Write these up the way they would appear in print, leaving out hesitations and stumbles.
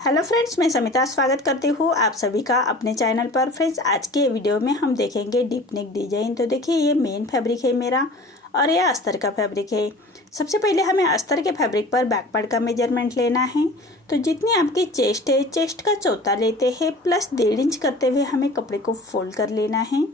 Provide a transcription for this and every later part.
Hello friends, मैं समिता स्वागत करती हूँ आप सभी का अपने चैनल पर। फ्रेंड्स, आज के वीडियो में हम देखेंगे डीप नेक डिजाइन। तो देखिए, ये मेन फैब्रिक है मेरा और ये अस्तर का फैब्रिक है। सबसे पहले हमें अस्तर के फैब्रिक पर बैक पार्ट का मेजरमेंट लेना है। तो जितनी आपकी चेस्ट है, चेस्ट का चौथा लेते हैं प्लस 1.5 इंच करते हुए हमें कपड़े को फोल्ड कर लेना है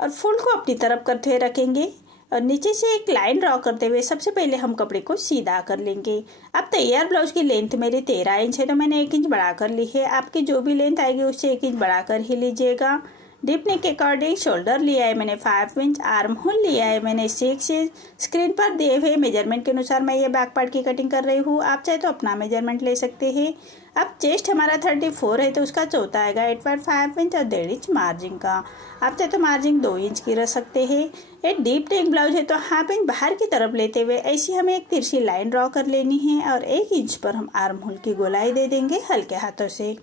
और फोल्ड को अपनी तरफ करते हुए रखेंगे और नीचे से एक लाइन ड्रॉ करते हुए सबसे पहले हम कपड़े को सीधा कर लेंगे। अब तैयार ब्लाउज की लेंथ मेरी 13 इंच है, तो मैंने 1 इंच बढ़ा कर ली है। आपकी जो भी लेंथ आएगी उससे 1 इंच बढ़ाकर ही लीजिएगा। डीप नेक के अकॉर्डिंग शोल्डर लिया है मैंने 5 इंच, आर्म होल लिया है मैंने 6 इंच। स्क्रीन पर दिए हुए मेजरमेंट के अनुसार मैं ये बैक पार्ट की कटिंग कर रही हूँ। आप चाहे तो अपना मेजरमेंट ले सकते हैं। अब चेस्ट हमारा 34 है, तो उसका चौथा आएगा 8.5 इंच और 1.5 इंच मार्जिन का। आप चाहे तो मार्जिन 2 इंच की रख सकते हैं। ये डीप नेक ब्लाउज है, तो हाफ इंच बाहर की तरफ लेते हुए ऐसी हमें एक तिरछी लाइन ड्रॉ कर लेनी है और 1 इंच पर हम आर्म होल की गोलाई दे देंगे हल्के हाथों से।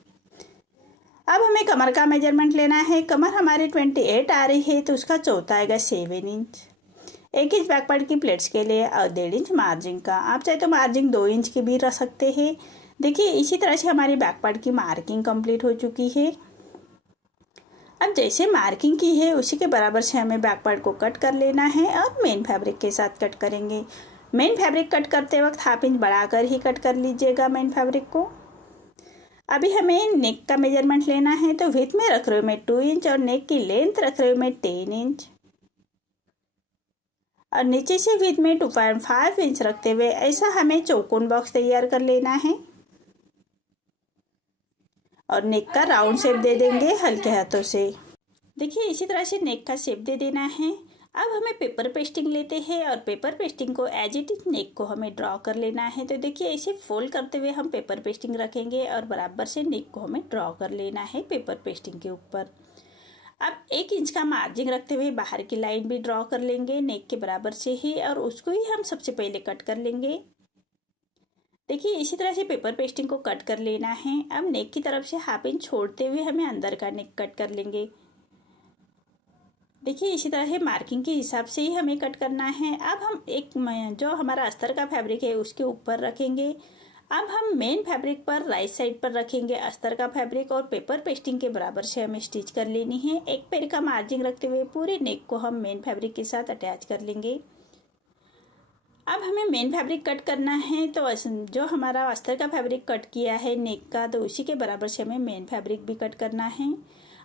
अब हमें कमर का मेजरमेंट लेना है। कमर हमारी 28 आ रही है, तो उसका चौथा आएगा 7 इंच। 1 इंच बैक पार्ट की प्लेट्स के लिए और 1.5 इंच मार्जिन का। आप चाहे तो मार्जिन 2 इंच की भी रख सकते हैं। देखिए, इसी तरह से हमारी बैक पार्ट की मार्किंग कंप्लीट हो चुकी है। अब जैसे मार्किंग की है उसी के बराबर से हमें बैक पार्ट को कट कर लेना है और मेन फैब्रिक के साथ कट करेंगे। मेन फैब्रिक कट करते वक्त हाफ इंच बढ़ाकर ही कट कर लीजिएगा मेन फैब्रिक को। अभी हमें नेक का मेजरमेंट लेना है, तो विड्थ में रख रही हूँ मैं 2 इंच और नेक की लेंथ रख रही हूँ मैं 10 इंच और नीचे से विड्थ में 2.5 इंच रखते हुए ऐसा हमें चौकोन बॉक्स तैयार कर लेना है और नेक का राउंड शेप दे देंगे हल्के हाथों से। देखिए, इसी तरह से नेक का शेप दे देना है। अब हमें पेपर पेस्टिंग लेते हैं और पेपर पेस्टिंग को एज इट इज नेक को हमें ड्रॉ कर लेना है। तो देखिए, ऐसे फोल्ड करते हुए हम पेपर पेस्टिंग रखेंगे और बराबर से नेक को हमें ड्रॉ कर लेना है पेपर पेस्टिंग के ऊपर। अब 1 इंच का मार्जिन रखते हुए बाहर की लाइन भी ड्रॉ कर लेंगे नेक के बराबर से ही और उसको ही हम सबसे पहले कट कर लेंगे। देखिए, इसी तरह से पेपर पेस्टिंग को कट कर लेना है। अब नेक की तरफ से हाफ इंच छोड़ते हुए हमें अंदर का नेक कट कर लेंगे। देखिए, इसी तरह से मार्किंग के हिसाब से ही हमें कट करना है। अब हम एक जो हमारा अस्तर का फैब्रिक है उसके ऊपर रखेंगे। अब हम मेन फैब्रिक पर राइट साइड पर रखेंगे अस्तर का फैब्रिक और पेपर पेस्टिंग के बराबर से हमें स्टिच कर लेनी है। एक पैर का मार्जिन रखते हुए पूरे नेक को हम मेन फैब्रिक के साथ अटैच कर लेंगे। अब हमें मेन फैब्रिक कट करना है, तो जो हमारा अस्तर का फैब्रिक कट किया है नेक का, तो उसी के बराबर से हमें मेन फैब्रिक भी कट करना है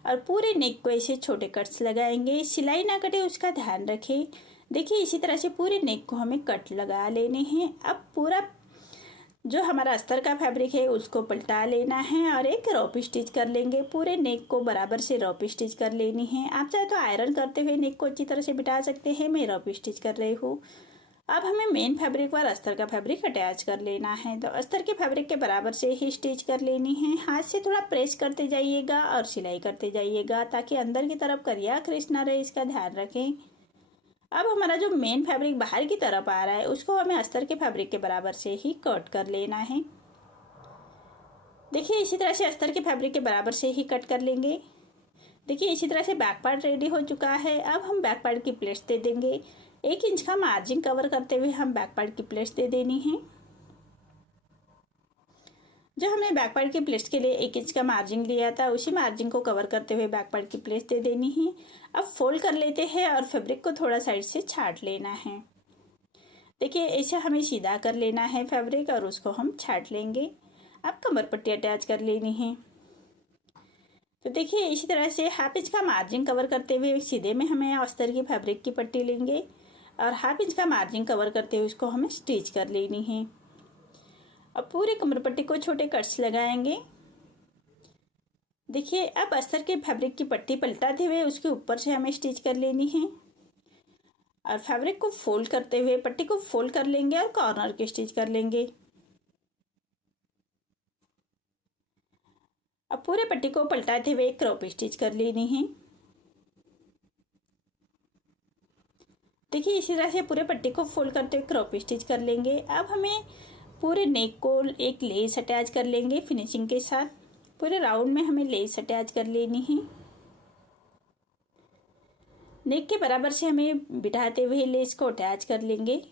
और पूरे नेक को ऐसे छोटे कट्स लगाएंगे। सिलाई ना कटे उसका ध्यान रखें। देखिए, इसी तरह से पूरे नेक को हमें कट लगा लेने हैं। अब पूरा जो हमारा अस्तर का फैब्रिक है उसको पलटा लेना है और एक रॉप स्टिच कर लेंगे। पूरे नेक को बराबर से रॉप स्टिच कर लेनी है। आप चाहे तो आयरन करते हुए नेक को अच्छी तरह से बिठा सकते हैं, मैं रॉप स्टिच कर रही हूँ। अब हमें मेन फैब्रिक पर अस्तर का फैब्रिक अटैच कर लेना है, तो अस्तर के फैब्रिक के बराबर से ही स्टिच कर लेनी है। हाथ से थोड़ा प्रेस करते जाइएगा और सिलाई करते जाइएगा ताकि अंदर की तरफ करिया क्रिस ना रहे, इसका ध्यान रखें। अब हमारा जो मेन फैब्रिक बाहर की तरफ आ रहा है उसको हमें अस्तर के फैब्रिक के बराबर से ही कट कर लेना है। देखिए, इसी तरह से अस्तर के फैब्रिक के बराबर से ही कट कर लेंगे। देखिए, इसी तरह से बैक पार्ट रेडी हो चुका है। अब हम बैक पार्ट की प्लेट्स दे देंगे। 1 इंच का मार्जिन कवर करते हुए हम बैक पार्ट की प्लेट्स दे देनी है। जो हमने बैक पार्ट की प्लेट्स के लिए 1 इंच का मार्जिन लिया था उसी मार्जिन को कवर करते हुए बैक पार्ट की प्लेट्स दे देनी है। अब फोल्ड कर लेते हैं और फैब्रिक को थोड़ा साइड से छाट लेना है। देखिए, ऐसे हमें सीधा कर लेना है फैब्रिक और उसको हम छाट लेंगे। अब कमर पट्टी अटैच कर लेनी है। तो देखिए, इसी तरह से हाफ इंच का मार्जिन कवर करते हुए सीधे में हमें अस्तर की फैब्रिक की पट्टी लेंगे और हाफ इंच का मार्जिन कवर करते हुए उसको हमें स्टिच कर लेनी है। अब पूरे कमर पट्टी को छोटे कट्स लगाएंगे। देखिए, अब अस्तर के फैब्रिक की पट्टी पलटाते हुए उसके ऊपर से हमें स्टिच कर लेनी है और फैब्रिक को फोल्ड करते हुए पट्टी को फोल्ड कर लेंगे और कॉर्नर के स्टिच कर लेंगे। अब पूरे पट्टी को पलटाते हुए क्रॉप स्टिच कर लेनी है। देखिए, इसी तरह से पूरे पट्टी को फोल्ड करते हुए क्रॉप स्टिच कर लेंगे। अब हमें पूरे नेक को एक लेस अटैच कर लेंगे फिनिशिंग के साथ। पूरे राउंड में हमें लेस अटैच कर लेनी है। नेक के बराबर से हमें बिठाते हुए लेस को अटैच कर लेंगे।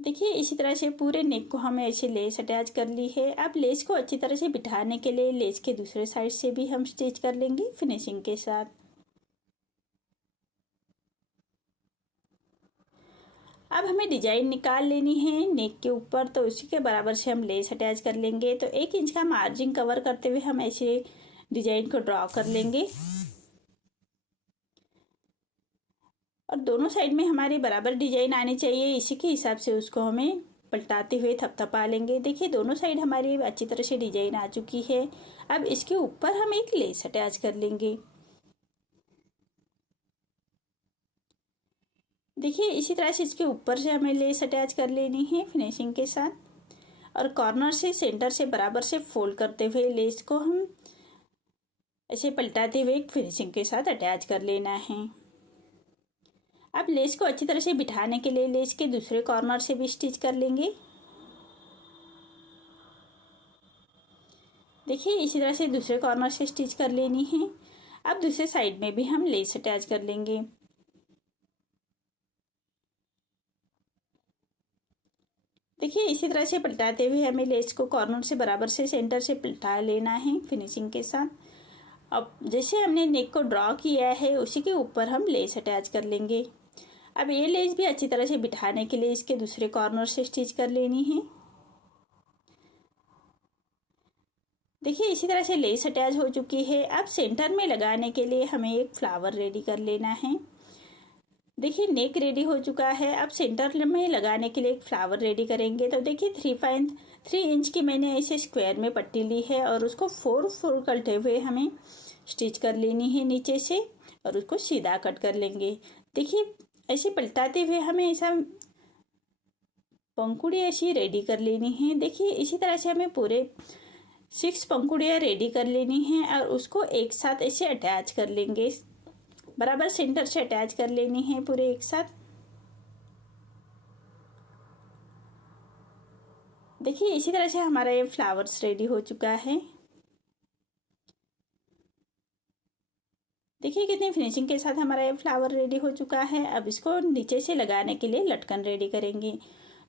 देखिए इसी तरह से पूरे नेक को हमें ऐसे लेस अटैच कर ली है। अब लेस को अच्छी तरह से बिठाने के लिए लेस के दूसरे साइड से भी हम स्टिच कर लेंगे फिनिशिंग के साथ। अब हमें डिजाइन निकाल लेनी है नेक के ऊपर, तो उसी के बराबर से हम लेस अटैच कर लेंगे। तो 1 इंच का मार्जिन कवर करते हुए हम ऐसे डिजाइन को ड्रॉ कर लेंगे और दोनों साइड में हमारी बराबर डिजाइन आनी चाहिए। इसी के हिसाब से उसको हमें पलटाते हुए थपथपा लेंगे। देखिए दोनों साइड हमारी अच्छी तरह से डिजाइन आ चुकी है। अब इसके ऊपर हम एक लेस अटैच कर लेंगे। देखिए इसी तरह से इसके ऊपर से हमें लेस अटैच कर लेनी है फिनिशिंग के साथ और कॉर्नर से सेंटर से बराबर से फोल्ड करते हुए लेस को हम ऐसे पलटाते हुए फिनिशिंग के साथ अटैच कर लेना है। अब लेस को अच्छी तरह से बिठाने के लिए लेस के दूसरे कॉर्नर से भी स्टिच कर लेंगे। देखिए इसी तरह से दूसरे कॉर्नर से स्टिच कर लेनी है। अब दूसरे साइड में भी हम लेस अटैच कर लेंगे। देखिए इसी तरह से पलटाते हुए हमें लेस को कॉर्नर से बराबर से सेंटर से पलटा लेना है फिनिशिंग के साथ। अब जैसे हमने नेक को ड्रॉ किया है उसी के ऊपर हम लेस अटैच कर लेंगे। अब ये लेस भी अच्छी तरह से बिठाने के लिए इसके दूसरे कॉर्नर से स्टिच कर लेनी है। देखिए इसी तरह से लेस अटैच हो चुकी है। अब सेंटर में लगाने के लिए हमें एक फ्लावर रेडी कर लेना है। देखिए नेक रेडी हो चुका है। अब सेंटर में लगाने के लिए एक फ्लावर रेडी करेंगे। तो देखिए 3 इंच की मैंने ऐसे स्क्वायर में पट्टी ली है और उसको 4 करते हुए हमें स्टिच कर लेनी है नीचे से और उसको सीधा कट कर लेंगे। देखिए ऐसे पलटाते हुए हमें ऐसा पंखुड़ी ऐसी रेडी कर लेनी है। देखिए इसी तरह से हमें पूरे 6 पंखुड़ियाँ रेडी कर लेनी हैं और उसको एक साथ ऐसे अटैच कर लेंगे। बराबर सेंटर से अटैच कर लेनी है पूरे एक साथ। देखिए इसी तरह से हमारा ये फ्लावर्स रेडी हो चुका है। देखिए कितनी फिनिशिंग के साथ हमारा ये फ्लावर रेडी हो चुका है। अब इसको नीचे से लगाने के लिए लटकन रेडी करेंगे।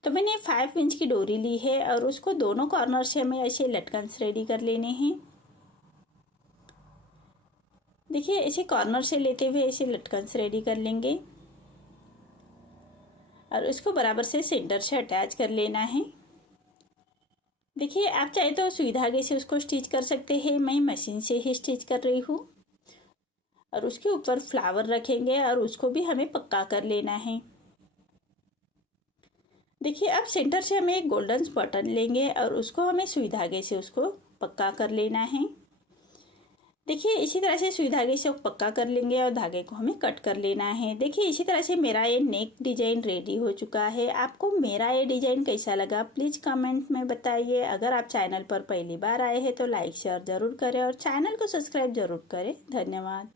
तो मैंने 5 इंच की डोरी ली है और उसको दोनों कॉर्नर से हमें ऐसे लटकन रेडी कर लेने हैं। देखिए ऐसे कॉर्नर से लेते हुए ऐसे लटकन रेडी कर लेंगे और इसको बराबर से सेंटर से अटैच कर लेना है। देखिए आप चाहे तो सुई धागे से उसको स्टिच कर सकते हैं, मैं मशीन से ही स्टिच कर रही हूँ। और उसके ऊपर फ्लावर रखेंगे और उसको भी हमें पक्का कर लेना है। देखिए अब सेंटर से हमें एक गोल्डन बटन लेंगे और उसको हमें सुई धागे से उसको पक्का कर लेना है। देखिए इसी तरह से सुई धागे से पक्का कर लेंगे और धागे को हमें कट कर लेना है। देखिए इसी तरह से मेरा ये नेक डिजाइन रेडी हो चुका है। आपको मेरा ये डिजाइन कैसा लगा प्लीज़ कमेंट में बताइए। अगर आप चैनल पर पहली बार आए हैं तो लाइक शेयर ज़रूर करें और चैनल को सब्सक्राइब ज़रूर करें। धन्यवाद।